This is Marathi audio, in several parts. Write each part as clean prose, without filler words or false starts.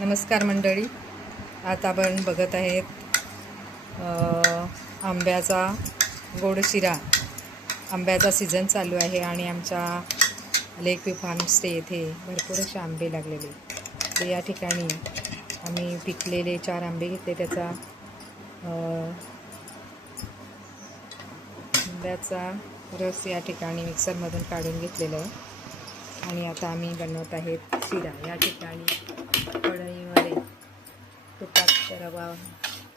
नमस्कार मंडळी. आता आपण बघत आहेत आंब्याचा गोड शिरा. आंब्याचा सीझन चालू आहे आणि आमच्या लेक व्ह्यू फार्म स्टे येथे भरपूर असे आंबे लागलेले. तर या ठिकाणी आम्ही पिकलेले 4 आंबे घेतले. त्याचा आंब्याचा रस या ठिकाणी मिक्सरमधून काढून घेतलेला आहे आणि आता आम्ही बनवत आहेत शिरा. या ठिकाणी कढईमध्ये तुपात रवा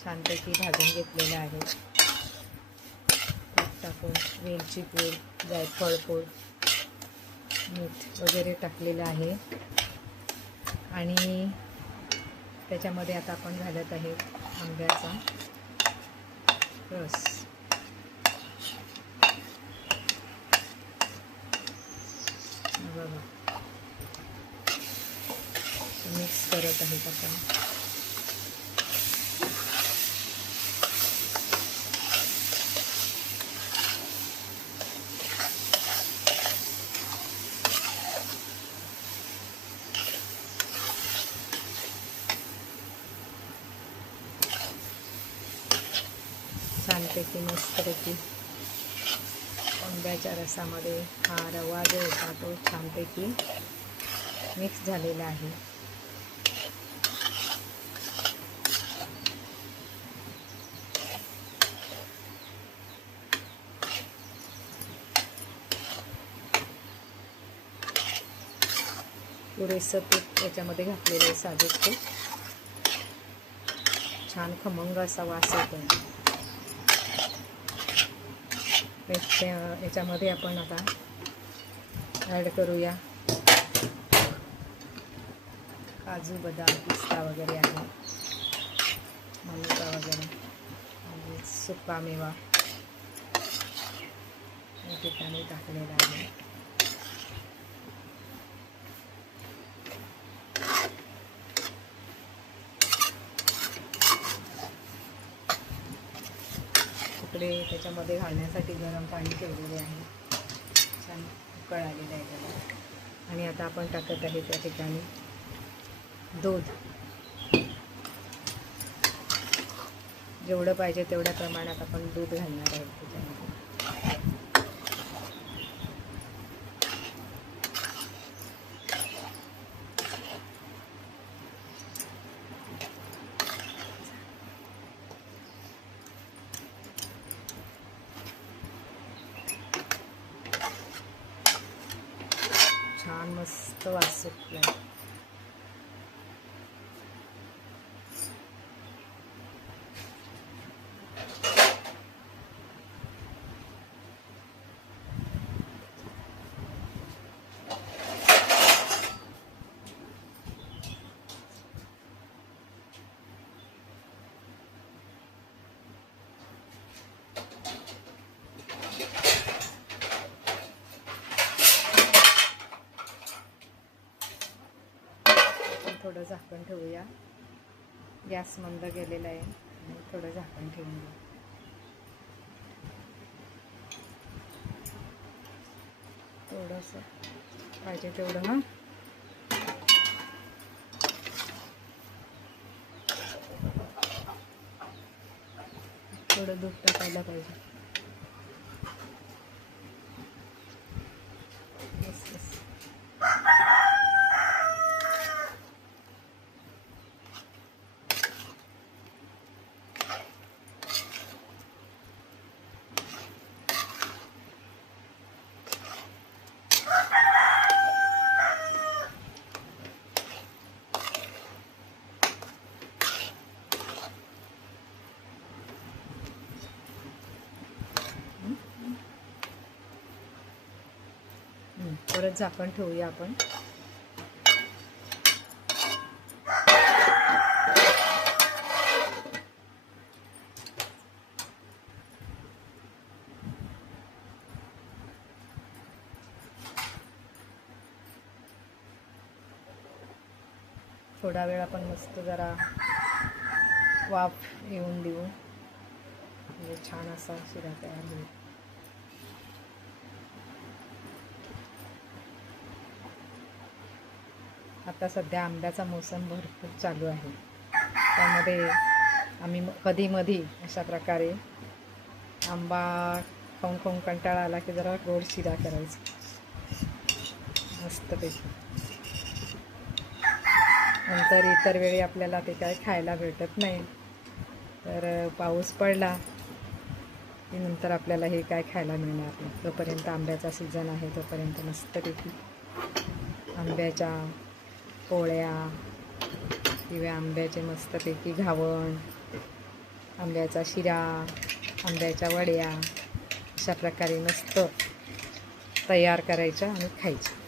छानपैकी भाजून घेतलेला आहे. तूप टाकून वेलची पूड, जायफळ पूड, मीठ वगैरे टाकलेलं आहे आणि त्याच्यामध्ये आता आपण घालत आहे आंब्याचा रस. बघा, मिक्स करत आहेत आपण. छानपैकी मस्तपैकी आंब्याच्या रसामध्ये हा रवा जो होता तो छानपैकी मिक्स झालेला आहे. पुरेसं तूप याच्यामध्ये घातलेलं आहे, साधे तूप. छान खमंग असा वास येतो. याच्यामध्ये आपण आता ॲड करूया काजू, बदाम, पिस्ता वगैरे आहे, मनुका वगैरे आणि सुका मेवा या ठिकाणी टाकलेला आहे. तुकडे त्याच्यामध्ये घालण्यासाठी गरम पाणी ठेवलेले आहे. छान उकळ आलेलं आहे त्याला. आणि आता आपण टाकत आहे त्या ठिकाणी दूध. जेवढं पाहिजे तेवढ्या प्रमाणात आपण दूध घालणार आहोत त्याच्यामध्ये. छान मस्त वास सुटला. थोडं झाकण ठेवूया. गॅस मंद केलेला आहे आणि थोडं झाकण ठेवून देऊ. थोडंसं पाहिजे तेवढं. थोडं दूध टाकायला पाहिजे. परत झाकण ठेवूया आपण. थोडा वेळ आपण मस्त जरा वाफ येऊन देऊ, म्हणजे छान असा शिरा तयार होईल. आता सध्या आंब्याचा मोसम भरपूर चालू आहे, त्यामध्ये आम्ही कधीमधी अशा प्रकारे आंबा खाऊन खाऊन कंटाळा आला की जरा गोड शिरा करायचा मस्तपैकी. नंतर इतर वेळी आपल्याला ते काय खायला भेटत नाही, तर पाऊस पडला की नंतर आपल्याला हे काय खायला मिळणार नाही. तोपर्यंत आंब्याचा सीझन आहे, तोपर्यंत मस्तपैकी आंब्याच्या पोळ्या किंवा आंब्याचे मस्तपैकी घावण, आंब्याचा शिरा, आंब्याच्या वड्या अशा प्रकारे मस्त तयार करायच्या आणि खायच्या.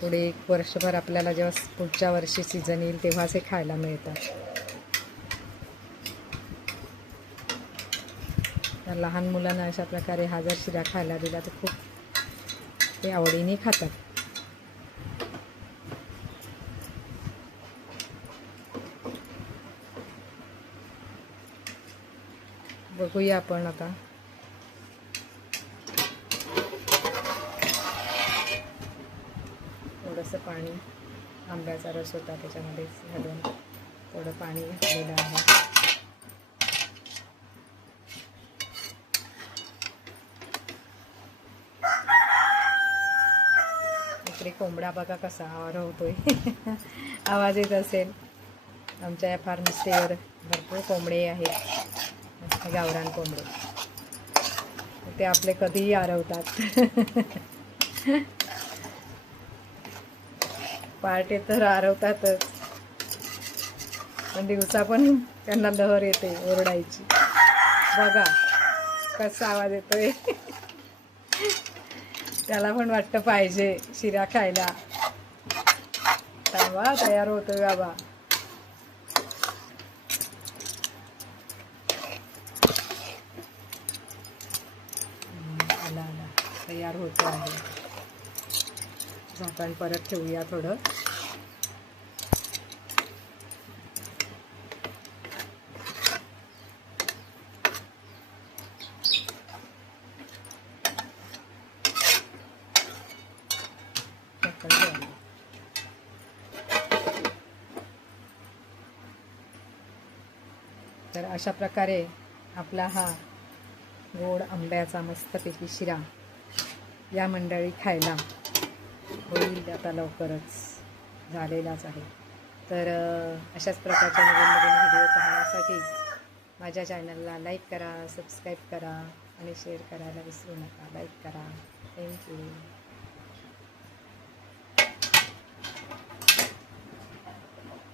पुढे एक वर्षभर आपल्याला जेव्हा पुढच्या वर्षी सीझन येईल तेव्हाच हे खायला मिळतात. तर लहान मुलांना अशा प्रकारे हा जर शिरा खायला दिला तर खूप ते आवडीने खातात. बघूया आपण आता थोडंसं पाणी, आंब्याचा रस होता त्याच्यामध्ये घालून थोडं पाणी घातलेलं आहे. इकडे कोंबडा बघा कसा आरवतोय आवाज येत असेल. आमच्या या फार्मस्टेवर भरपूर कोंबडे आहेत, गावरान कोंबडे. ते आपले कधीही आरवतात पहाटे तर आरवतातच, पण दिवसा पण त्यांना लहर येते ओरडायची. बघा कसा आवाज येतोय त्याला पण वाटतं पाहिजे शिरा खायला. थांबा, तयार होतोय बाबा. आला आला, तयार होत आहे. झाकण परत ठेवूया थोडं. तर अशा प्रकारे आपला हा गोड आंब्याचा मस्तपैकी शिरा या मंडळी खायला होईल आता लवकरच, झालेलाच आहे. तर अशाच प्रकारच्या नवीन नवीन व्हिडिओ पाहण्यासाठी माझ्या चॅनलला लाईक करा, सबस्क्राईब करा आणि शेअर करायला विसरू नका. लाईक करा. थँक्यू.